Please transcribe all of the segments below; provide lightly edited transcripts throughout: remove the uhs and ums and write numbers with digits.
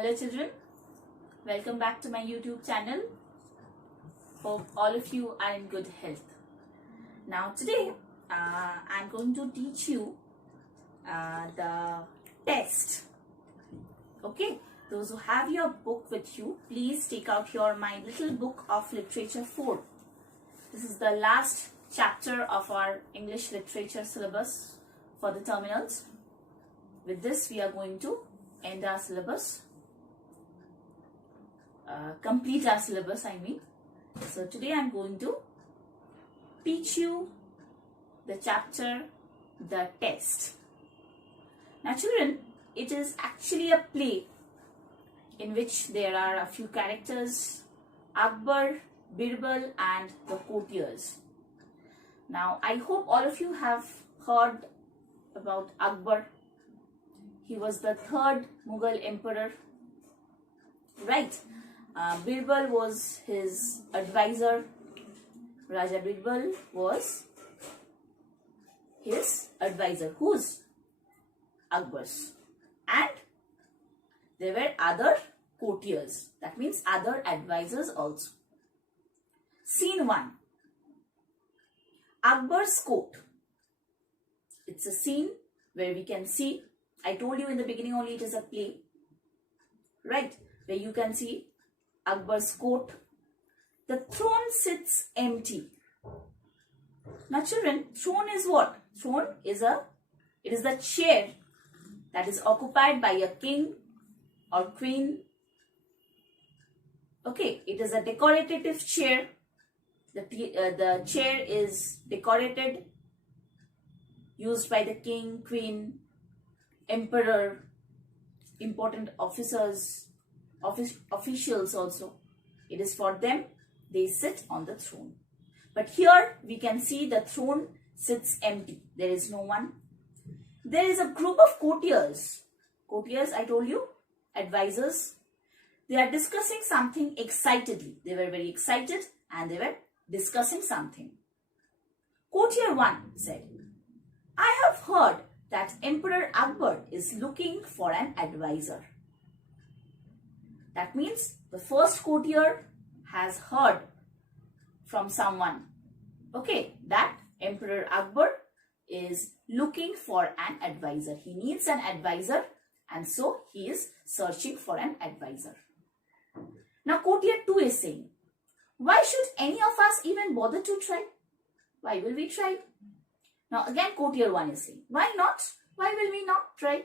Hello children, welcome back to my YouTube channel. Hope all of you are in good health. Now today I'm going to teach you the test. Okay, those who have your book with you, please take out your My Little Book of Literature 4. This is the last chapter of our English literature syllabus for the terminals. With this we are going to end our syllabus. Complete our syllabus, I mean. So today I'm going to teach you the chapter, the test. Now children, it is actually a play in which there are a few characters, Akbar, Birbal and the courtiers. Now I hope all of you have heard about Akbar. He was the third Mughal emperor, right? Birbal was his advisor. Raja Birbal was his advisor. Whose? Akbar's. And there were other courtiers. That means other advisors also. Scene 1. Akbar's court. It's a scene where we can see, I told you in the beginning only it is a play, right? Where you can see Akbar's court. The throne sits empty. Now children, throne is what? Throne is it is the chair that is occupied by a king or queen. Okay, it is a decorative chair. The chair is decorated, used by the king, queen, emperor, important officers, officials also. It is for them. They sit on the throne. But here we can see the throne sits empty. There is no one. There is a group of courtiers. Courtiers, I told you, advisors. They are discussing something excitedly. They were very excited and they were discussing something. Courtier 1 said, I have heard that Emperor Akbar is looking for an advisor. That means the first courtier has heard from someone, okay, that Emperor Akbar is looking for an advisor. He needs an advisor and so he is searching for an advisor. Now courtier 2 is saying, why should any of us even bother to try? Why will we try? Now again courtier 1 is saying, why not? Why will we not try?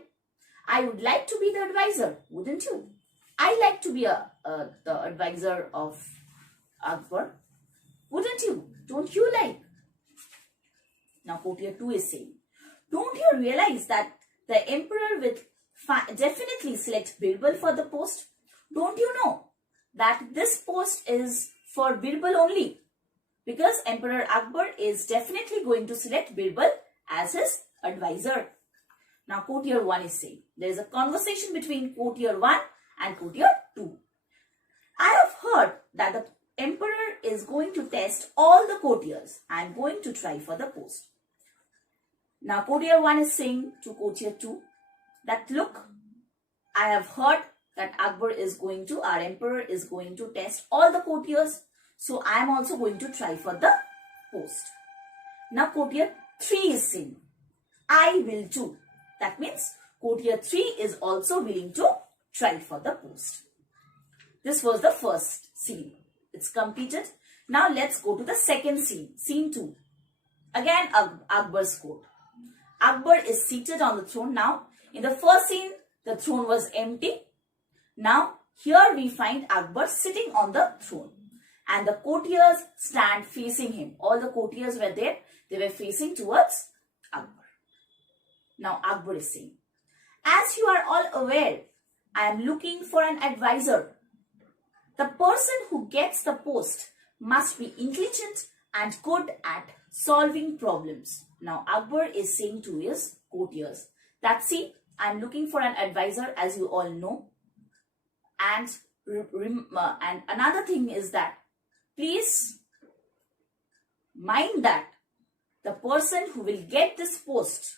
I would like to be the advisor, wouldn't you? I like to be the advisor of Akbar. Wouldn't you? Don't you like? Now courtier 2 is saying, don't you realize that the emperor will definitely select Birbal for the post? Don't you know that this post is for Birbal only? Because Emperor Akbar is definitely going to select Birbal as his advisor. Now courtier 1 is saying, there is a conversation between courtier 1 and courtier 2. I have heard that the emperor is going to test all the courtiers. I am going to try for the post. Now courtier 1 is saying to courtier 2 that look, I have heard that our emperor is going to test all the courtiers. So I am also going to try for the post. Now courtier 3 is saying, I will too. That means courtier 3 is also willing to try for the post. This was the first scene. It's completed. Now let's go to the second scene. Scene 2. Again Akbar's court. Akbar is seated on the throne. Now in the first scene the throne was empty. Now here we find Akbar sitting on the throne. And the courtiers stand facing him. All the courtiers were there. They were facing towards Akbar. Now Akbar is saying, as you are all aware, I am looking for an advisor. The person who gets the post must be intelligent and good at solving problems. Now Akbar is saying to his courtiers that see, I am looking for an advisor, as you all know. And another thing is that please mind that the person who will get this post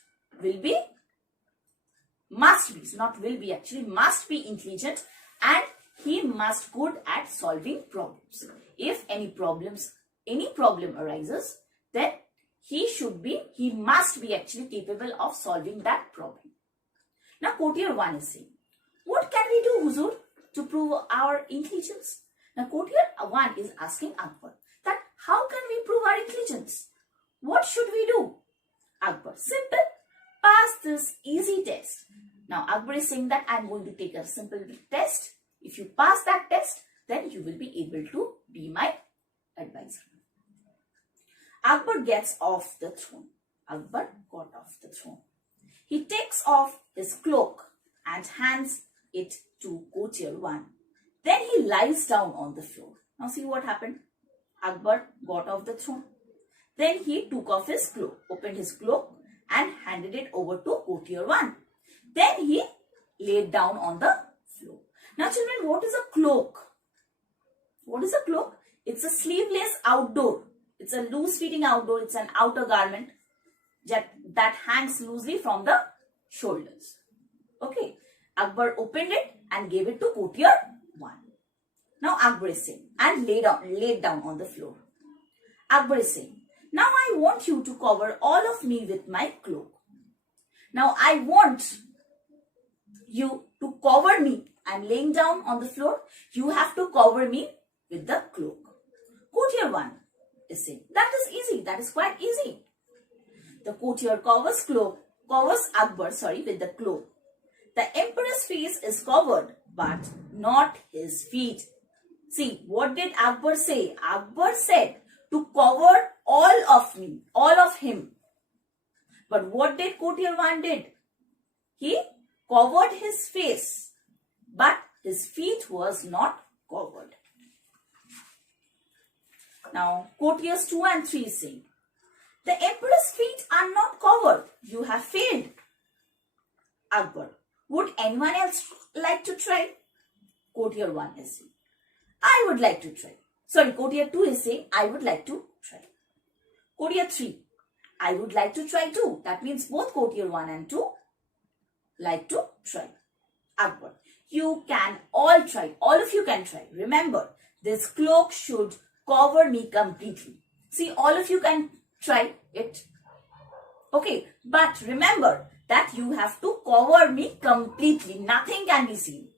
must be intelligent and he must good at solving problems. If any problem arises, then he must be actually capable of solving that problem. Now courtier 1 is saying, what can we do, Huzur, to prove our intelligence? Now courtier 1 is asking Akbar that how can we prove our intelligence? What should we do? Akbar, simple, pass this easy test. Now Akbar is saying that I am going to take a simple test. If you pass that test, then you will be able to be my advisor. Akbar gets off the throne. Akbar got off the throne. He takes off his cloak and hands it to courtier 1. Then he lies down on the floor. Now see what happened. Akbar got off the throne. Then he took off his cloak, opened his cloak and handed it over to courtier 1. Then he laid down on the floor. Now children, what is a cloak? What is a cloak? It's a sleeveless outdoor. It's a loose-fitting outdoor. It's an outer garment that hangs loosely from the shoulders. Okay. Akbar opened it and gave it to courtier 1. Now Akbar is saying, and laid down on the floor. Akbar is saying, now I want you to cover all of me with my cloak. Now I want you to cover me. I'm laying down on the floor. You have to cover me with the cloak. Courtier 1 is saying, that is easy. That is quite easy. The courtier covers Akbar with the cloak. The emperor's face is covered, but not his feet. See, what did Akbar say? Akbar said to cover all of me, all of him. But what did courtier 1 did? He covered his face, but his feet was not covered. Now, courtiers 2 and 3 say, the emperor's feet are not covered. You have failed. Akbar, would anyone else like to try? Courtier 1 is saying, I would like to try. Sorry, courtier 2 is saying, I would like to try. Courtier 3, I would like to try too. That means both courtier 1 and 2 like to try. Akbar, you can all try. All of you can try. Remember, this cloak should cover me completely. See, all of you can try it. Okay, but remember that you have to cover me completely. Nothing can be seen.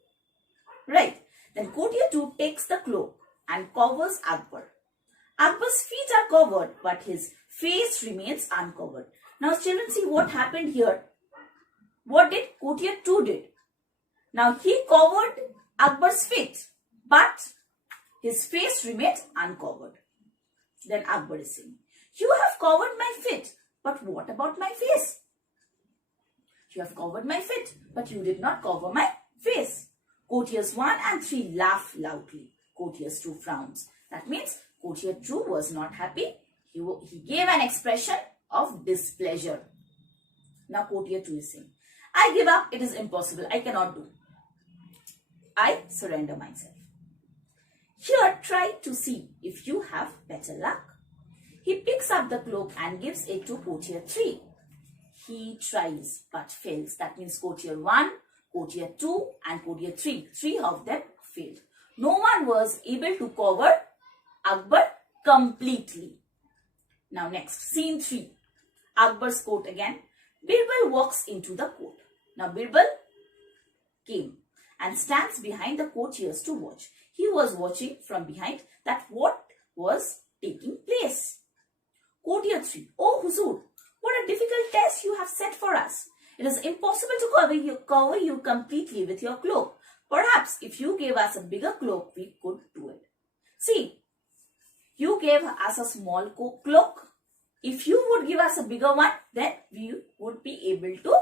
Right. Then courtier 2 takes the cloak and covers Akbar. Akbar's feet are covered, but his face remains uncovered. Now children, see what happened here. What did courtier 2 did? Now he covered Akbar's feet, but his face remained uncovered. Then Akbar is saying, you have covered my feet, but what about my face? You have covered my feet, but you did not cover my face. Courtiers 1 and 3 laugh loudly. Courtiers 2 frowns. That means courtier 2 was not happy. He gave an expression of displeasure. Now courtier 2 is saying, I give up. It is impossible. I cannot do. I surrender myself. Here, try to see if you have better luck. He picks up the cloak and gives it to courtier 3. He tries but fails. That means courtier 1, courtier 2 and courtier 3. 3 of them failed. No one was able to cover Akbar completely. Now next, scene 3. Akbar's court again. Birbal walks into the court. Now Birbal came and stands behind the courtiers to watch. He was watching from behind that what was taking place. Courtier 3. Oh Huzur, what a difficult test you have set for us. It is impossible to cover you completely with your cloak. Perhaps if you gave us a bigger cloak, we could do it. See, you gave us a small cloak. If you would give us a bigger one, then we would be able to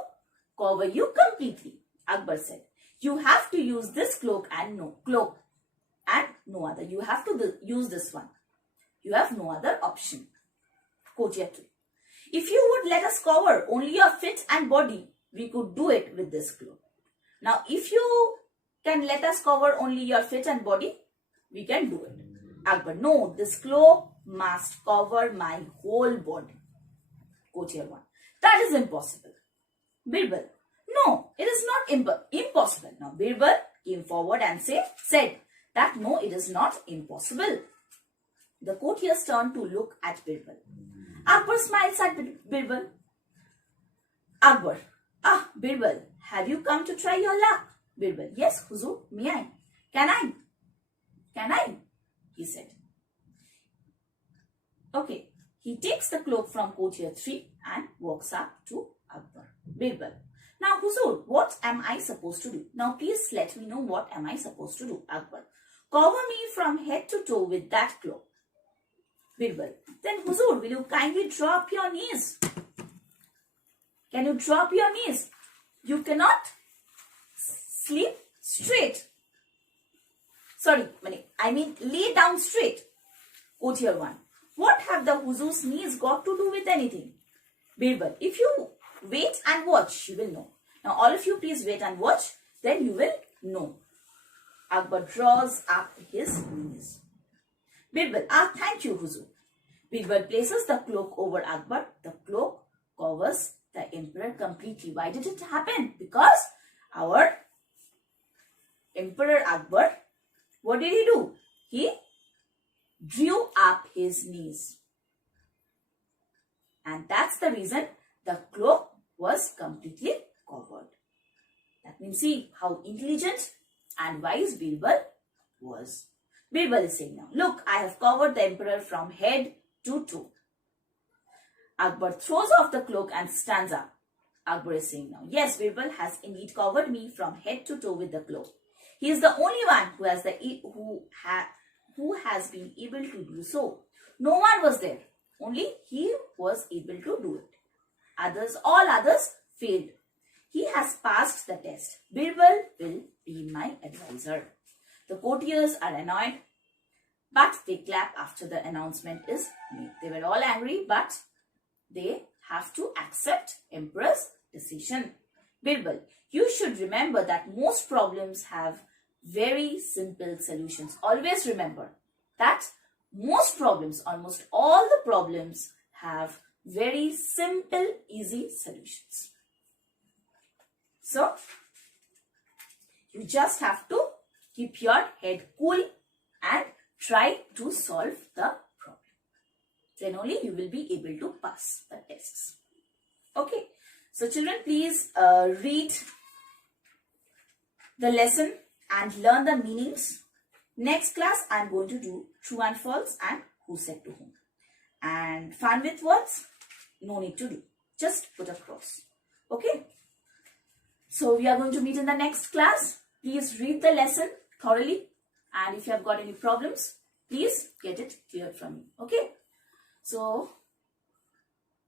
cover you completely. Akbar said, you have to use this cloak and no other. You have to use this one. You have no other option. Courtier 2. If you would let us cover only your feet and body, we could do it with this cloak. Now, if you can let us cover only your feet and body, we can do it. Akbar, no, this cloak must cover my whole body. Courtier 1. That is impossible. Birbal. No, it is not impossible. Now, Birbal came forward and said that no, it is not impossible. The courtiers turned to look at Birbal. Akbar smiles at Birbal. Akbar, Birbal, have you come to try your luck? Birbal, yes, Huzur, may I? Can I? Can I? He said. Okay, he takes the cloak from courtier 3 and walks up to Akbar. Birbal, now Huzur, what am I supposed to do? Now please let me know what am I supposed to do, Akbar. Cover me from head to toe with that cloak. Birbal, then Huzur, will you kindly drop your knees? Can you drop your knees? You cannot sleep straight. Sorry, I mean lay down straight. Courtier 1, what have the Huzur's knees got to do with anything? Birbal, if you wait and watch, you will know. Now all of you please wait and watch, then you will know. Akbar draws up his knees. Birbal, thank you, Huzur. Birbal places the cloak over Akbar. The cloak covers the emperor completely. Why did it happen? Because our Emperor Akbar, what did he do? He drew up his knees. And that's the reason the cloak was completely covered. That means see how intelligent and wise Birbal was. Birbal is saying now, look, I have covered the emperor from head to toe. Akbar throws off the cloak and stands up. Akbar is saying now, yes, Birbal has indeed covered me from head to toe with the cloak. He is the only one who has been able to do so. No one was there. Only he was able to do it. All others failed. He has passed the test. Birbal will be my advisor. The courtiers are annoyed, but they clap after the announcement is made. They were all angry, but they have to accept Emperor's decision. Birbal, you should remember that most problems have very simple solutions. Always remember that most problems, almost all the problems have very simple, easy solutions. So, you just have to keep your head cool and try to solve the problem. Then only you will be able to pass the tests. Okay. So, children, please read the lesson and learn the meanings. Next class, I am going to do true and false and who said to whom. And fun with words, no need to do. Just put a cross. Okay. So, we are going to meet in the next class. Please read the lesson thoroughly. And if you have got any problems, please get it cleared from me. Okay. So,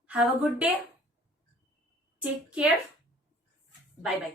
have a good day. Take care. Bye-bye.